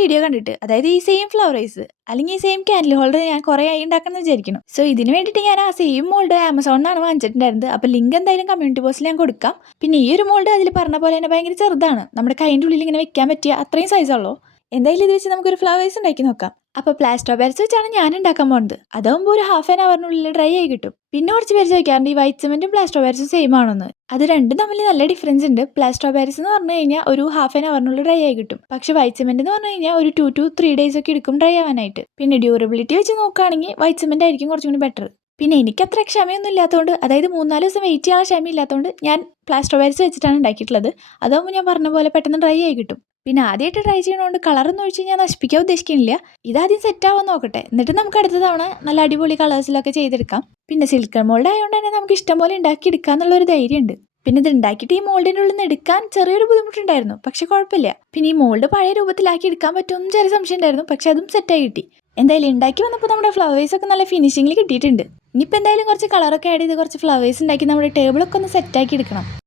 Video കണ്ടിട്ട്, അതായത് ഈ സെയിം ഫ്ലവർ വൈസ് അല്ലെങ്കിൽ ഈ സെയിം ക്യാൻഡിൽ ഹോൾഡർ ഞാൻ കുറേ ആയി ഉണ്ടാക്കണം വിചാരിക്കണം. സോ ഇതിന് വേണ്ടിയിട്ട് ഞാൻ ആ സെയിം മോൾഡ് ആമസോണിൽ നിന്നാണ് വാങ്ങിച്ചിട്ടുണ്ടായിരുന്നത്. അപ്പോൾ ലിങ്ക് എന്തായാലും കമ്മ്യൂണിറ്റി പോസ്റ്റിൽ ഞാൻ കൊടുക്കാം. പിന്നെ ഈ ഒരു മോൾഡ് അതിൽ പറഞ്ഞ പോലെ തന്നെ ഭയങ്കര ചെറുതാണ്. നമ്മുടെ കൈൻ്റെ ഉള്ളിൽ ഇങ്ങനെ വെക്കാൻ പറ്റിയ അത്രയും സൈസുള്ളൂ. എന്തായാലും ഇത് വെച്ച് നമുക്കൊരു ഫ്ലവേഴ്സ് ഉണ്ടാക്കി നോക്കാം. അപ്പോൾ പ്ലാസ്റ്റർ ബാരൽസ് വെച്ചാണ് ഞാൻ ഉണ്ടാക്കാൻ പോകുന്നത്. അതാകുമ്പോൾ ഒരു ഹാഫ് ആൻ അവറിനുള്ളിൽ ഡ്രൈ ആയി കിട്ടും. പിന്നെ കുറച്ച് പേര് ചോദിക്കാറുണ്ട് ഈ വൈറ്റ് സിമെന്റും പ്ലാസ്റ്റർ ബാരൽസും സെയിം ആണെന്ന്. അത് രണ്ടും തമ്മിൽ നല്ല ഡിഫറൻസ് ഉണ്ട്. പ്ലാസ്റ്റർ ബാരൽസ് എന്ന് പറഞ്ഞു കഴിഞ്ഞാൽ ഒരു ഹാഫ് ആൻ അവറിനുള്ളിൽ ഡ്രൈ ആയി കിട്ടും. പക്ഷേ വൈറ്റ് സിമെന്റ് എന്ന് പറഞ്ഞു കഴിഞ്ഞാൽ ഒരു 2 to 3 days ഒക്കെ എടുക്കും ഡ്രൈ ആവാനായിട്ട്. പിന്നെ ഡ്യൂറബിലിറ്റി വെച്ച് നോക്കുകയാണെങ്കിൽ വൈറ്റ് സിമെന്റ് ആയിരിക്കും കുറച്ചും കൂടി ബെറ്റർ. പിന്നെ എനിക്ക് അത്ര ക്ഷമയൊന്നും ഇല്ലാത്തതുകൊണ്ട്, അതായത് 3-4 ദിവസം വെയിറ്റ് ചെയ്യാൻ ക്ഷമ ഇല്ലാത്തതുകൊണ്ട് ഞാൻ പ്ലാസ്റ്റർ ബാരൽസ് വെച്ചിട്ടാണ് ഉണ്ടാക്കിയിട്ടുള്ളത്. അതാകുമ്പോൾ ഞാൻ പറഞ്ഞ പോലെ പെട്ടെന്ന് ഡ്രൈ ആയി കിട്ടും. പിന്നെ ആദ്യമായിട്ട് ട്രൈ ചെയ്യണോണ്ട് കളറൊന്നും ഒഴിച്ച് ഞാൻ നശിപ്പിക്കാൻ ഉദ്ദേശിക്കുന്നില്ല. ഇതാദ്യം സെറ്റ് ആവാൻ നോക്കട്ടെ, എന്നിട്ട് നമുക്ക് അടുത്ത തവണ നല്ല അടിപൊളി കളേഴ്സിലൊക്കെ ചെയ്തെടുക്കാം. പിന്നെ സിൽക്കൺ മോൾഡ് ആയതുകൊണ്ട് തന്നെ നമുക്ക് ഇഷ്ടം പോലെ ഉണ്ടാക്കി എടുക്കാം എന്നുള്ളൊരു ധൈര്യമുണ്ട്. പിന്നെ ഇത് ഉണ്ടാക്കിയിട്ട് ഈ മോൾഡിൻ്റെ ഉള്ളിൽ നിന്ന് എടുക്കാൻ ചെറിയൊരു ബുദ്ധിമുട്ടുണ്ടായിരുന്നു, പക്ഷെ കുഴപ്പമില്ല. പിന്നെ ഈ മോൾഡ് പഴയ രൂപത്തിലാക്കി എടുക്കാൻ പറ്റുമെന്നും ചെറിയ സംശയം ഉണ്ടായിരുന്നു, പക്ഷെ അതും സെറ്റായി കിട്ടി. എന്തായാലും ഉണ്ടാക്കി വന്നപ്പോൾ നമ്മുടെ ഫ്ലവേഴ്സ് ഒക്കെ നല്ല ഫിനിഷിങ്ങിൽ കിട്ടിയിട്ടുണ്ട്. ഇനിയിപ്പോൾ എന്തായാലും കുറച്ച് കളറൊക്കെ ആഡ് ചെയ്ത് കുറച്ച് ഫ്ലവേഴ്സ് ഉണ്ടാക്കി നമ്മുടെ ടേബിളൊക്കെ ഒന്ന് സെറ്റാക്കി എടുക്കണം.